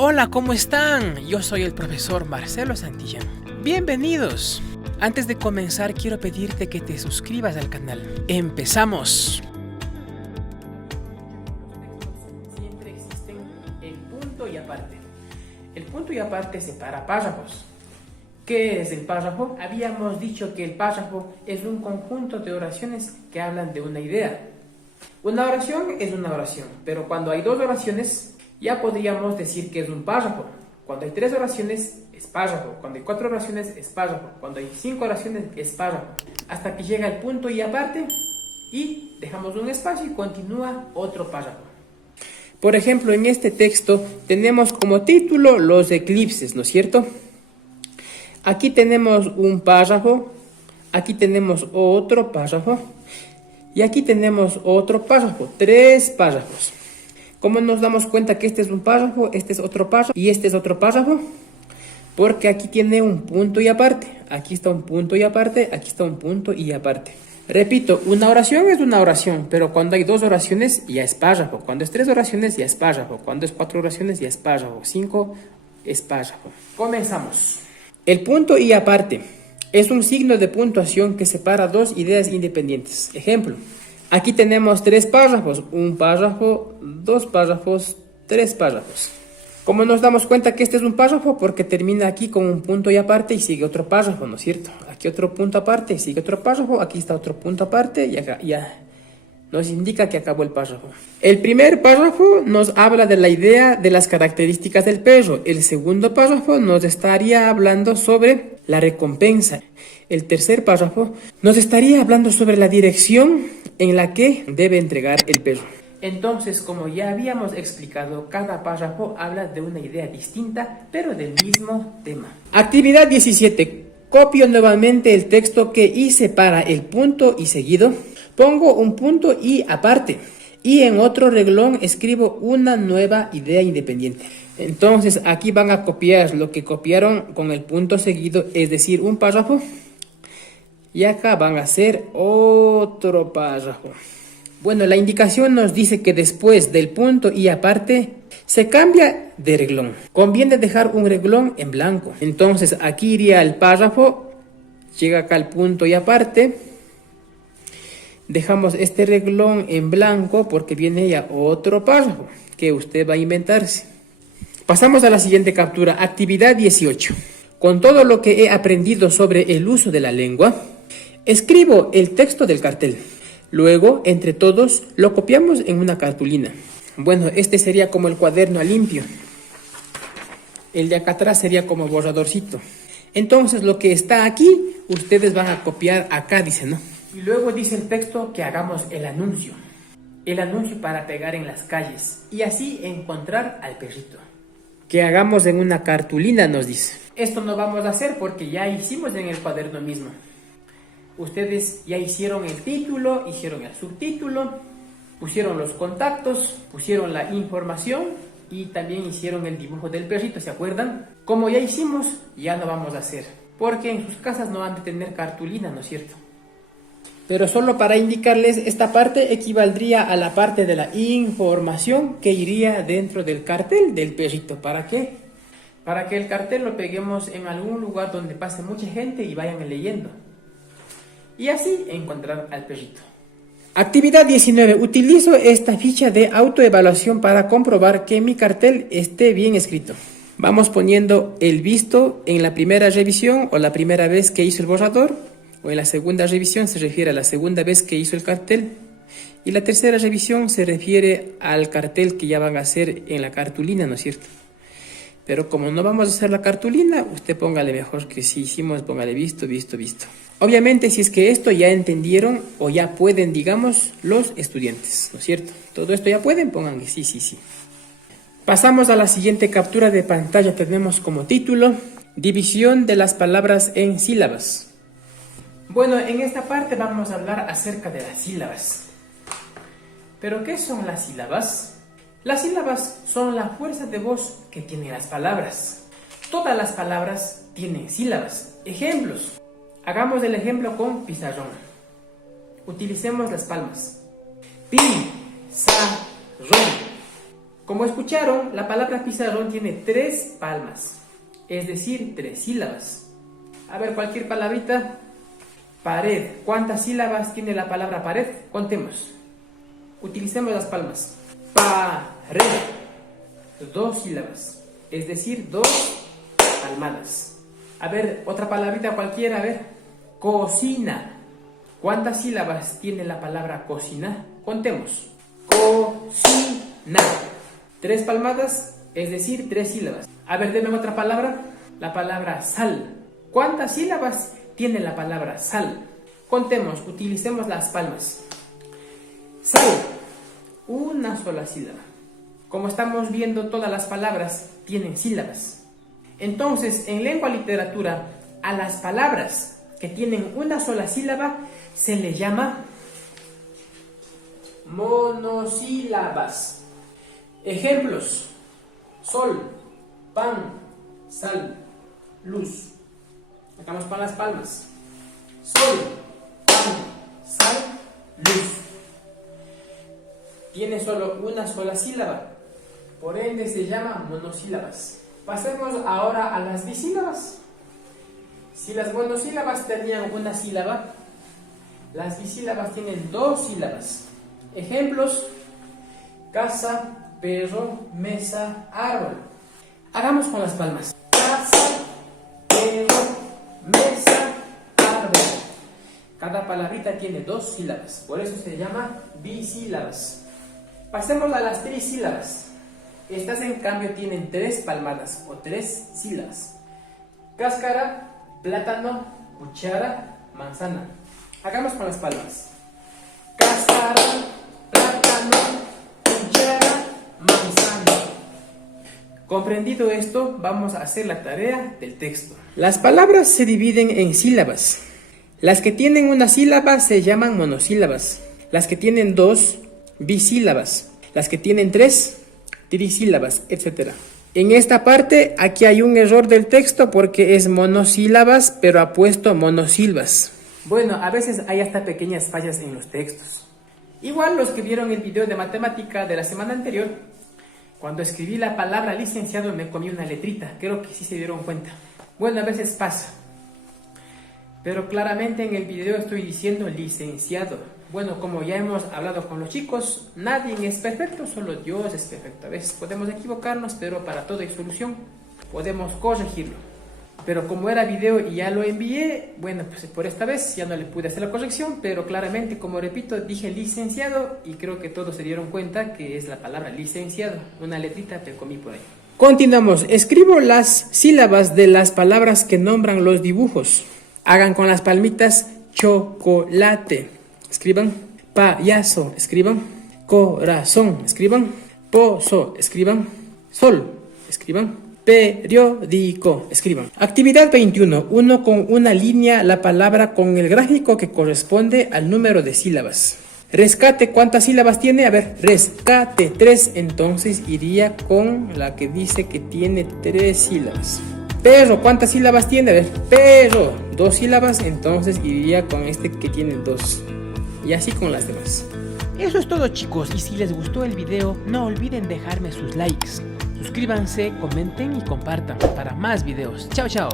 Hola, ¿cómo están? Yo soy el profesor Marcelo Santillán. Bienvenidos. Antes de comenzar, quiero pedirte que te suscribas al canal. ¡Empezamos! Siempre existen el punto y aparte. El punto y aparte separa párrafos. ¿Qué es el párrafo? Habíamos dicho que el párrafo es un conjunto de oraciones que hablan de una idea. Una oración es una oración, pero cuando hay dos oraciones, ya podríamos decir que es un párrafo. Cuando hay 3 oraciones, es párrafo. Cuando hay 4 oraciones, es párrafo. Cuando hay 5 oraciones, es párrafo. Hasta que llega el punto y aparte, y dejamos un espacio y continúa otro párrafo. Por ejemplo, en este texto tenemos como título los eclipses, ¿no es cierto? Aquí tenemos un párrafo, aquí tenemos otro párrafo, y aquí tenemos otro párrafo, 3 párrafos. ¿Cómo nos damos cuenta que este es un párrafo, este es otro párrafo y este es otro párrafo? Porque aquí tiene un punto y aparte. Aquí está un punto y aparte, aquí está un punto y aparte. Repito, una oración es una oración, pero cuando hay 2 oraciones ya es párrafo. Cuando es 3 oraciones ya es párrafo. Cuando es 4 oraciones ya es párrafo. 5 es párrafo. Comenzamos. El punto y aparte es un signo de puntuación que separa 2 ideas independientes. Ejemplo. Aquí tenemos 3 párrafos, un párrafo, 2 párrafos, 3 párrafos. ¿Cómo nos damos cuenta que este es un párrafo? Porque termina aquí con un punto y aparte y sigue otro párrafo, ¿no es cierto? Aquí otro punto aparte y sigue otro párrafo, aquí está otro punto aparte y acá ya nos indica que acabó el párrafo. El primer párrafo nos habla de la idea de las características del perro. El segundo párrafo nos estaría hablando sobre la recompensa. El tercer párrafo nos estaría hablando sobre la dirección en la que debe entregar el perro. Entonces, como ya habíamos explicado, cada párrafo habla de una idea distinta, pero del mismo tema. Actividad 17. Copio nuevamente el texto que hice para el punto y seguido. Pongo un punto y aparte. Y en otro renglón escribo una nueva idea independiente. Entonces, aquí van a copiar lo que copiaron con el punto seguido, es decir, un párrafo. Y acá van a hacer otro párrafo. Bueno, la indicación nos dice que después del punto y aparte se cambia de renglón. Conviene dejar un renglón en blanco. Entonces aquí iría el párrafo, llega acá el punto y aparte. Dejamos este renglón en blanco porque viene ya otro párrafo que usted va a inventarse. Pasamos a la siguiente captura, actividad 18. Con todo lo que he aprendido sobre el uso de la lengua, escribo el texto del cartel. Luego, entre todos, lo copiamos en una cartulina. Bueno, este sería como el cuaderno a limpio. El de acá atrás sería como borradorcito. Entonces, lo que está aquí, ustedes van a copiar acá, dice, ¿no? Y luego dice el texto que hagamos el anuncio. El anuncio para pegar en las calles. Y así encontrar al perrito. Que hagamos en una cartulina, nos dice. Esto no vamos a hacer porque ya hicimos en el cuaderno mismo. Ustedes ya hicieron el título, hicieron el subtítulo, pusieron los contactos, pusieron la información y también hicieron el dibujo del perrito, ¿se acuerdan? Como ya hicimos, ya no vamos a hacer, porque en sus casas no han de tener cartulina, ¿no es cierto? Pero solo para indicarles, esta parte equivaldría a la parte de la información que iría dentro del cartel del perrito. ¿Para qué? Para que el cartel lo peguemos en algún lugar donde pase mucha gente y vayan leyendo. Y así encontrar al perrito. Actividad 19. Utilizo esta ficha de autoevaluación para comprobar que mi cartel esté bien escrito. Vamos poniendo el visto en la primera revisión o la primera vez que hizo el borrador. O en la segunda revisión se refiere a la segunda vez que hizo el cartel. Y la tercera revisión se refiere al cartel que ya van a hacer en la cartulina, ¿no es cierto? Pero como no vamos a hacer la cartulina, usted póngale mejor que si hicimos, póngale visto, visto, visto. Obviamente, si es que esto ya entendieron o ya pueden, digamos, los estudiantes, ¿no es cierto? Todo esto ya pueden, pongan que sí, sí, sí. Pasamos a la siguiente captura de pantalla. Tenemos como título, división de las palabras en sílabas. Bueno, en esta parte vamos a hablar acerca de las sílabas. ¿Pero qué son las sílabas? Las sílabas son la fuerza de voz que tienen las palabras. Todas las palabras tienen sílabas. Ejemplos. Hagamos el ejemplo con pizarrón. Utilicemos las palmas. Pi, sa, ron. Como escucharon, la palabra pizarrón tiene 3 palmas, es decir, 3 sílabas. A ver, cualquier palabrita. Pared. ¿Cuántas sílabas tiene la palabra pared? Contemos. Utilicemos las palmas. Pared. 2 sílabas, es decir, 2 palmadas. A ver, otra palabrita cualquiera, a ver. Cocina. ¿Cuántas sílabas tiene la palabra cocina? Contemos. Cocina. 3 palmadas, es decir, 3 sílabas. A ver, denme otra palabra. La palabra sal. ¿Cuántas sílabas tiene la palabra sal? Contemos, utilicemos las palmas. Sal. Una sola sílaba. Como estamos viendo, todas las palabras tienen sílabas. Entonces, en lengua y literatura, a las palabras que tienen una sola sílaba se les llama monosílabas. Ejemplos: sol, pan, sal, luz. Sacamos con las palmas. Sol, pan, sal, luz. Tiene solo una sola sílaba, por ende se llama monosílabas. Pasemos ahora a las bisílabas. Si las monosílabas tenían una sílaba, las bisílabas tienen 2 sílabas. Ejemplos: casa, perro, mesa, árbol. Hagamos con las palmas. Casa, perro, mesa, árbol. Cada palabrita tiene 2 sílabas, por eso se llama bisílabas. Pasemos a las trisílabas. Estas en cambio tienen 3 palmadas o 3 sílabas. Cáscara, plátano, cuchara, manzana. Hagamos con las palmas. Cáscara, plátano, cuchara, manzana. Comprendido esto, vamos a hacer la tarea del texto. Las palabras se dividen en sílabas. Las que tienen una sílaba se llaman monosílabas. Las que tienen 2, bisílabas. Las que tienen 3, trisílabas, etc. En esta parte, aquí hay un error del texto porque es monosílabas, pero ha puesto monosilbas. Bueno, a veces hay hasta pequeñas fallas en los textos. Igual los que vieron el video de matemática de la semana anterior, cuando escribí la palabra licenciado me comí una letrita, creo que sí se dieron cuenta. Bueno, a veces pasa. Pero claramente en el video estoy diciendo licenciado. Bueno, como ya hemos hablado con los chicos, nadie es perfecto, solo Dios es perfecto. A veces podemos equivocarnos, pero para todo hay solución, podemos corregirlo. Pero como era video y ya lo envié, bueno, pues por esta vez ya no le pude hacer la corrección, pero claramente, como repito, dije licenciado y creo que todos se dieron cuenta que es la palabra licenciado. Una letrita te comí por ahí. Continuamos, escribo las sílabas de las palabras que nombran los dibujos. Hagan con las palmitas chocolate. Escriban payaso, escriban corazón, escriban pozo, escriban sol, escriban periódico, escriban. Actividad 21. Uno con una línea la palabra con el gráfico que corresponde al número de sílabas. Rescate, ¿cuántas sílabas tiene? A ver, rescate 3, entonces iría con la que dice que tiene 3 sílabas. Perro, ¿cuántas sílabas tiene? A ver, perro, 2 sílabas, entonces iría con este que tiene 2. Y así con las demás. Eso es todo, chicos, y si les gustó el video, no olviden dejarme sus likes. Suscríbanse, comenten y compartan para más videos. Chao, chao.